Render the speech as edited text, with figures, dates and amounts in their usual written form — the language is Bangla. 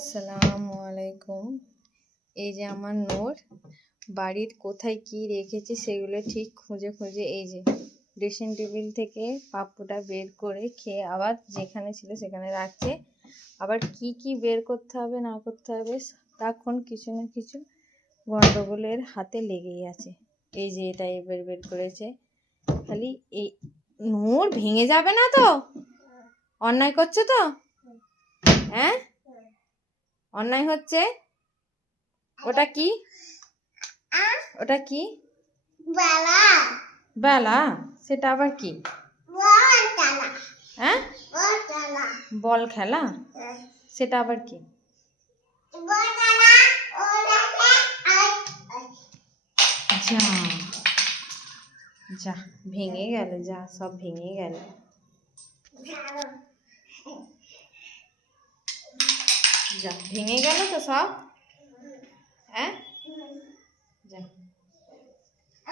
আসসালামু আলাইকুম। এই যে আমার নূর বাড়ির কোথায় কি রেখেছে সেগুলো ঠিক খুঁজে খুঁজে এই যে ড্রেসিং টেবিল থেকে পাপ্পুটা বের করে খেয়ে আবার যেখানে ছিল সেখানে রাখছে। আবার কি কি বের করতে হবে না করতে হবে তখন কিছু না কিছু গন্ডগোলের হাতে লেগেই আছে। এই যে এটা এবার বের করেছে, খালি এই নূর ভেঙে যাবে না তো? অন্যায় করছে তো? হ্যাঁ, অন্যায় হচ্ছে। ওটা কি? ওটা কি? বেলা। বেলা? সেটা আবার কি? হ্যাঁ, বল খেলা। সেটা আবার কি? যা যা ভেঙে গেল, যা সব ভেঙে গেল। যা ভেঙে গেল তো সব।